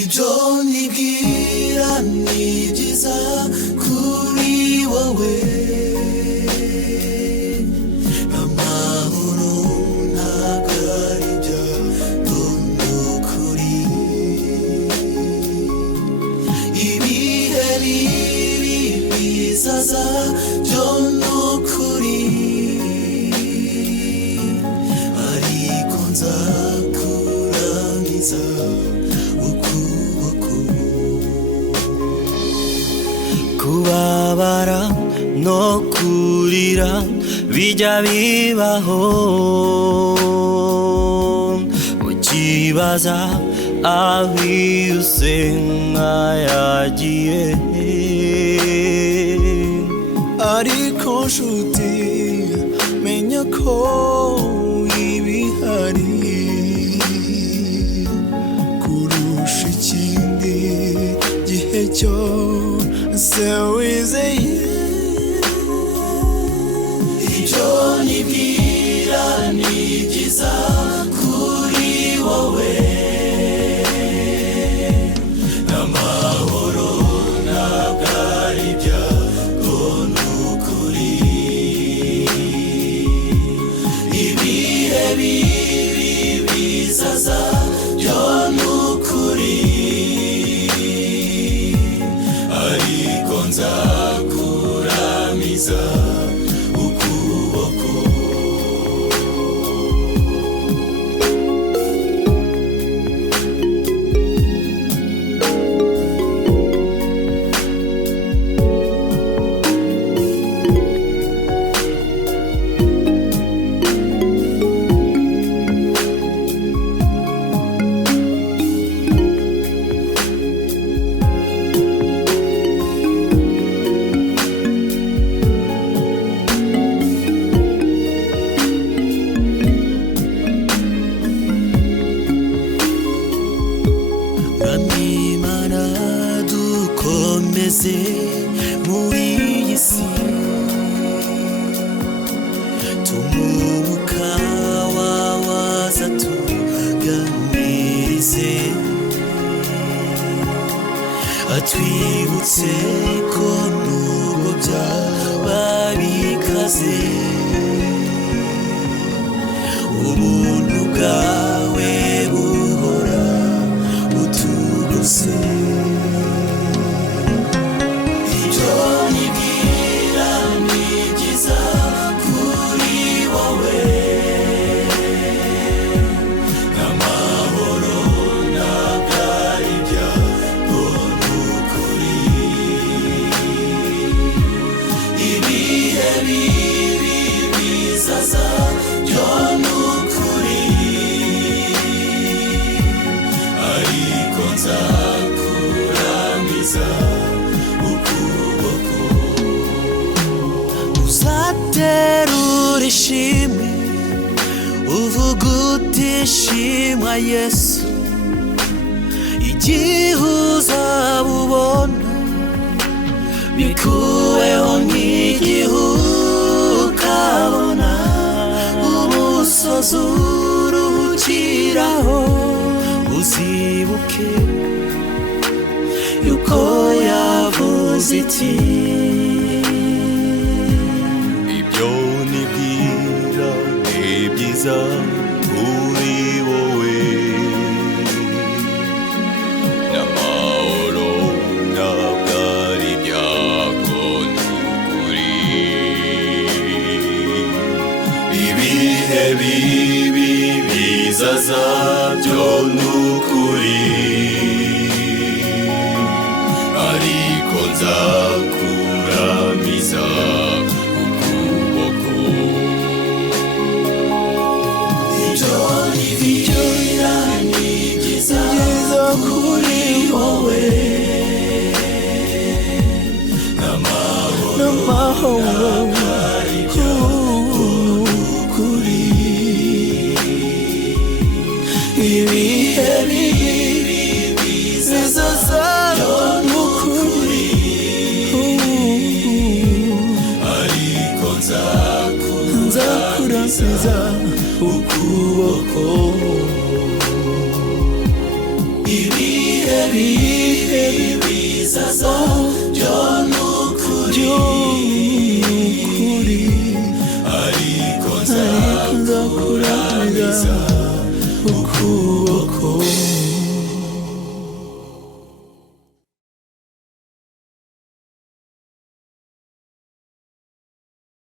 ibyo nibwira ni byiza kuri wowe amahoro ntabwo ari ibyago n'ukuri ibihe bibi bizaza byo n'ukuri ariko nzakuramiriza kubabara no kurira bijya bibaho ukibaza aho iyo usenga yagiye ariko nshuti menya ko ibihari kurusha ikindi gihe cyose wizeye ibyo nibwira ni byiza kuri wowe amahoro ntabwo ari ibyago n'ukuri ibihe bibi bizaza byo n'ukuri ariko nzakuramiza ukuboko Imana dukomeze muri iyi si tumuka waza tuganirize atwibutse ko nubwo byaba bikaze ubuntu bwawe buhora butugose ibyo nibwira ni byiza kuri wowe amahoro ntabwo ari ibyago n'ukuri ibihe bibi bizaza byo n'ukuri ariko nzakuramiza ukuboko uzaterura ishimwe uvuga uti shimwa Yesu igihe uzabubona bikuweho nk'igihu ukabona umusozi uruhukiraho uzibuke yuko yavuze iti ibyo nibwira ni byiza kuri wowe n'amahoro ntabwo ari ibyago n'ukuri ibihe bibi bizaza byo n'ukuri ariko nzakuramiza ukuboko ibyo nibwira ni byiza kuri wowe n'amahoro n'ukuri ibihe bibi bizaza n'ukuri ariko nzakuramiza ukuboko ibihe ibihe bizaza byo nukuri ariko nzakuramira ukuboko